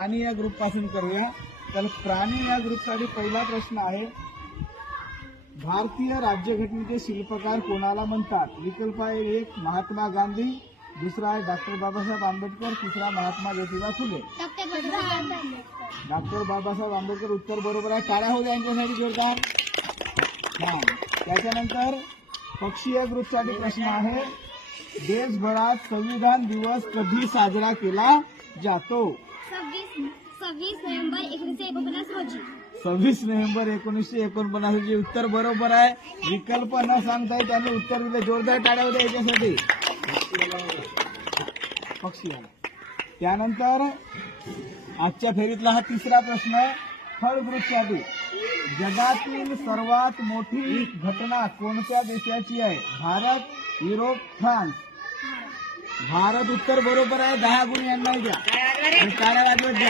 प्राणी या ग्रुप पासून करूया. तर प्राणी या ग्रुपसाठी पहिला प्रश्न आहे, भारतीय राज्यघटनेचे शिल्पकार कोणाला म्हणतात? विकल्प आहे 1 महात्मा गांधी, दुसरा आहे डॉक्टर बाबासाहेब आंबेडकर, तिसरा महात्मा ज्योतिबा फुले. डॉक्टर बाबासाहेब आंबेडकर उत्तर बरोबर आहे. टाळ्या होऊ द्या यांच्यासाठी जोरदार. त्याच्यानंतर पक्षी या ग्रुपसाठी प्रश्न आहे, देशभरात संविधान दिवस कधी साजरा केला जातो? 26 नोव्हेंबर 1949 रोजी. 26 नोव्हेंबर 1949 रोजी उत्तर बरोबर आहे. विकल्प न सांगताय त्यांनी उत्तर दिले. जोरदार टाळ्या होत्या याच्यासाठी. पक्षी आला. त्यानंतर आजच्या फेरीतला हा तिसरा प्रश्न फळ ग्रुपसाठी, जगातील सर्वात मोठी घटना कोणत्या देशाची आहे? Bharat, Europe, France. भारत उत्तर बरोबर आहे. 10 गुण यांना द्या. टाळ्या वाजवत द्या.